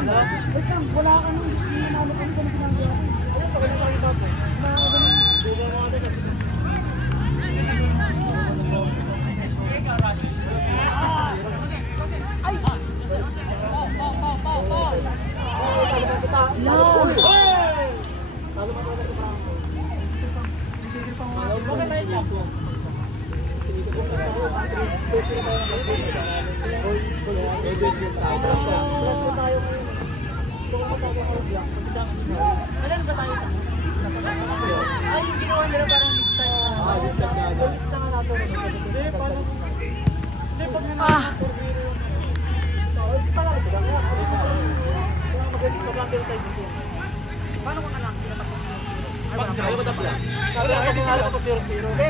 Wait lang, wala ka nung nanalo kami sa ginagawa. Ano pa kayo sa iba po? Alam ba tayo? Ay, ginawa nila parang lista na. Lista nga natin. Hindi, parang... Hindi, pag nanalo pala sila. Mag-gamble tayo dito. Paano kung anak? Pag-gamble mo tapos lang. Pag nanalo tapos 0-0. Hindi,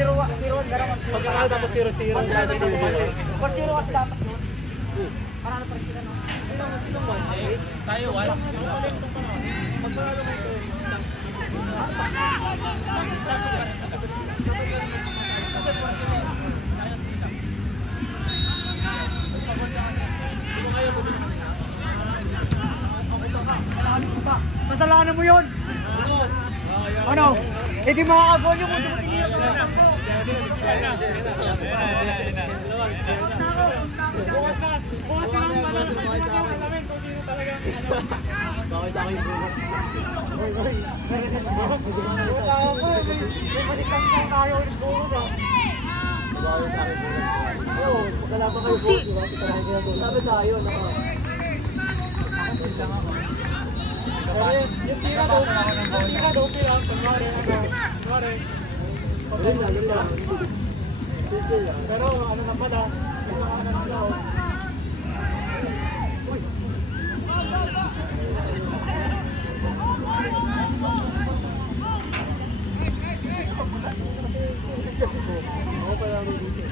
0-1 garaman. Pag nanalo tapos 0-0. Pag 0-1 dapat yun. Parang pa rin sila no? Sinong 1? Tayo 1? Pag manalo mo ito, kasalanan mo yun! Ano? Eh di makakagol yung mundo mo tinira ko. Bukas na lang pala. Alamin kung sino talaga. Bakit sa akin bukas? Tao ko. May manikang kang tayo ulit bukas ah. Bakit sa akin bukas? Oo, pagkalaban kayo bukas. Sabi tayo. Yung tira daw, pila. Pagmari. Pero ano na pala, ano na pala. Ako pala ang dito.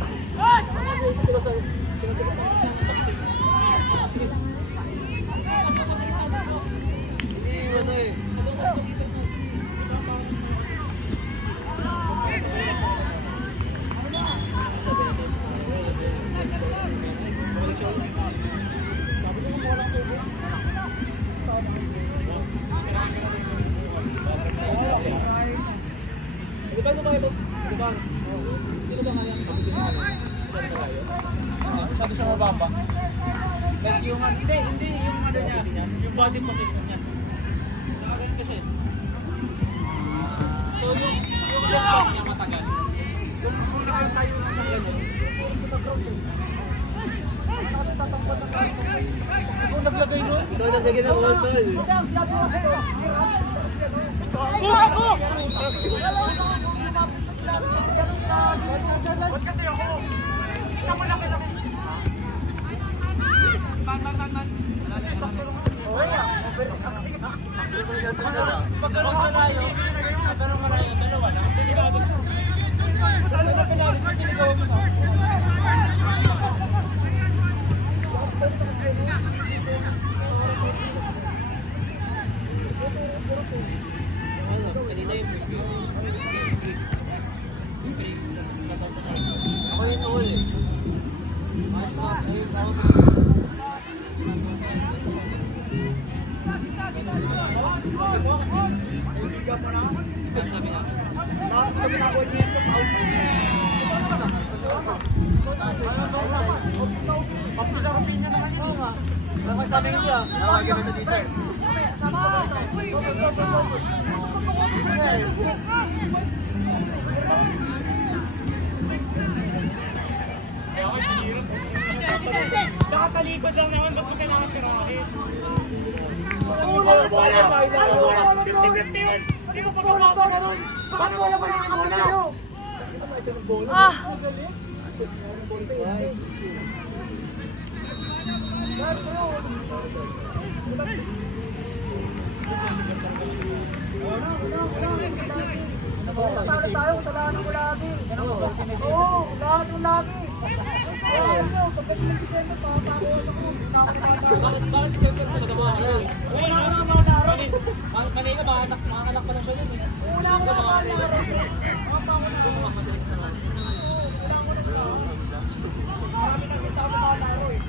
Masyado siya mababa. Like yung hindi yung ano niya, yung body position niya. Nakaganon kasi. So yung leg niya matagal. Kung nakatayo na siya ganun, kung naglagay nun, ikaw naglagay ng wall tol. Ako! Ba't kasi ako? Kita mo lang kita. Man. Sakto lang. Pagkaroon ka na yun, dalawa lang. Saan na pinalis mo sinigawan mo sa? Ako yung sa huli. Sabi hindi ah. Nawagan na dito eh. Nakatalikod lang naman, ba't mo kailangan tirahin? Ano bola? 50-50 yun! Hindi mo pagkakasa ka nun! Paano wala ba nila muna? Talo tayo, talaan ng ulabi. Oo, lahat ng ulabi. Pagkat ng December, pakakaroon ako. Bakit December mo magawa ka lang? Wala ko naman mga araw. Kanina, makakanak pa lang siya din. Wala ko naman mga araw. Marami nagkita ako mga araw eh.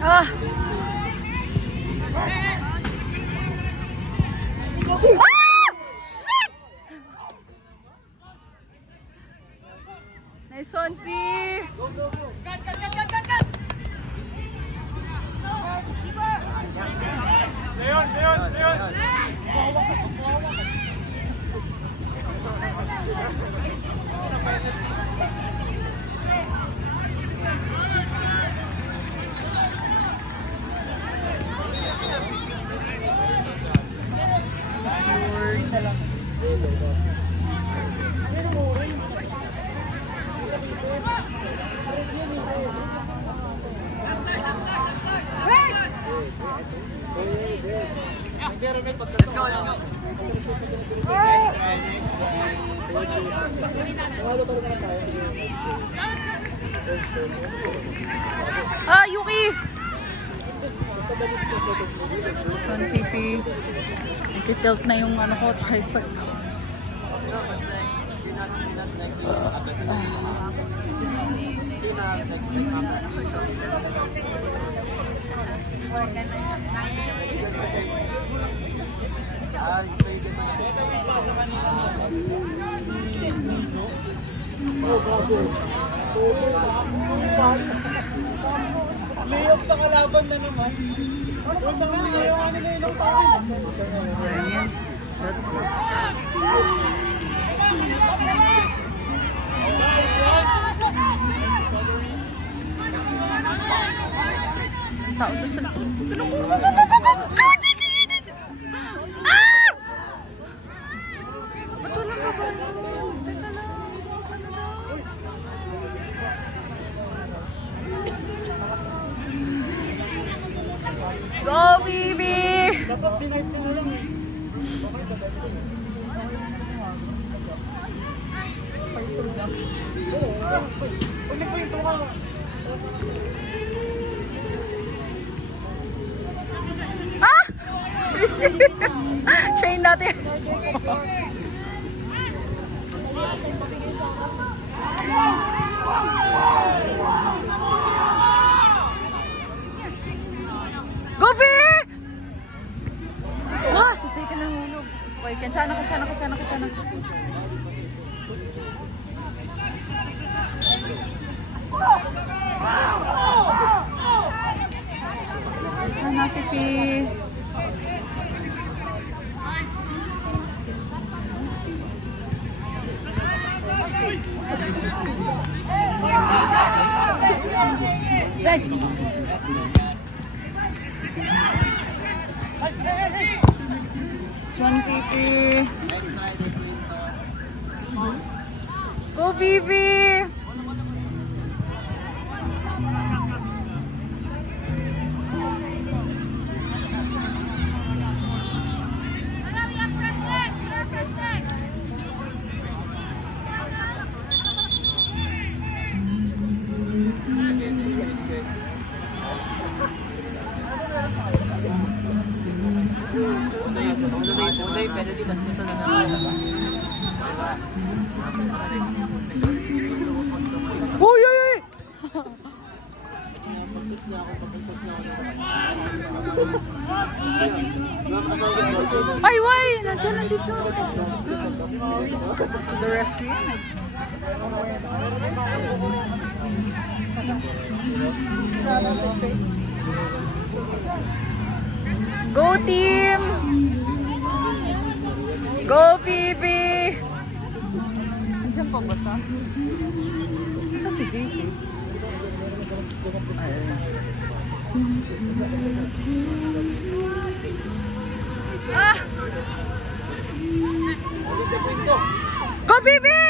Ah! Nice one, Fee! Let's go, let's go. Ah, Yuki! This one, Fifi. Nagtitilt na yung ano ko, tripod ko. Layup sa kalaban na naman. Huwag na nga, ayaw nga nila yun sa akin. So, ayan. Tao doon sa... Ah! Ba't walang babae doon? Teka lang. Ano lang? Go, baby! Dapat dinight mo lang eh. Ulit pa yung tuka. Ah! Train natin. Go, V! Ah, si Teka nahulog. So, okay, kansana. Kansana, Fifi. Swan, Fifi. Go, Fifi. Uy, uy, uy! Ay, why? Nandiyan na si Flops. To the rescue. Go team! Go Vivi! Nandiyan pa ba siya? Nasa si Vivi? Ayun. Ah! Go Vivi!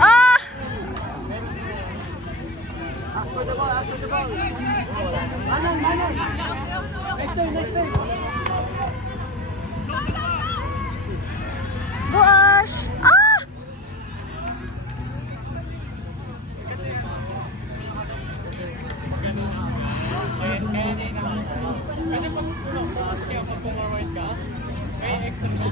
Ah! Go Ash! Ah! Kasi pag pumawait ka, may extra na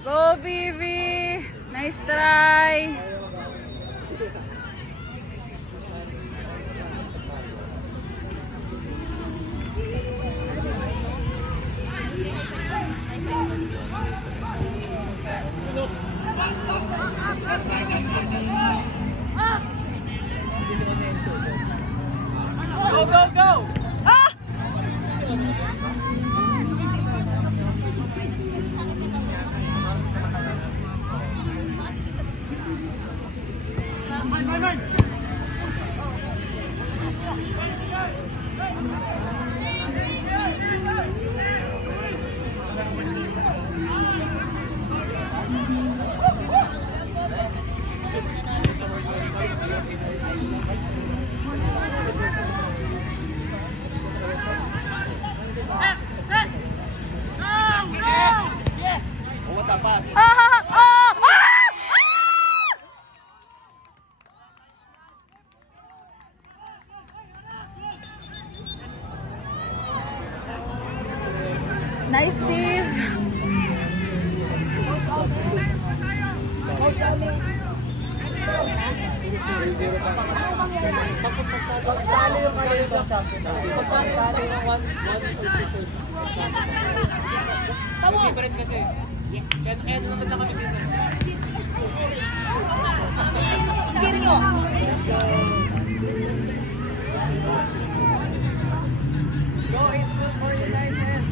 Go Vivi! Nice try! Go, go, go! Ah! Umatapas. Ah! Ah! Ah! Ah! Nice save. Pagtalo yung kayo ng champion. Pagtalo ng 1 difference kasi. Yes. Kaya doon naman na kami dito. Go, it's good for United.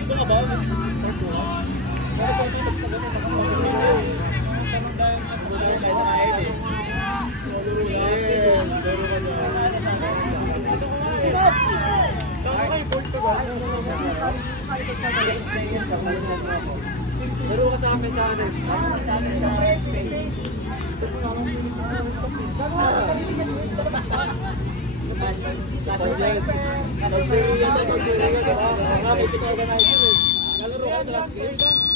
Ito ka ba? Laro ka sa amin sa amin. Sa amin sa Spain. Nag-Peru yan sa Peru yan. May pito organizer. Lalaro ka sa Las Vegas.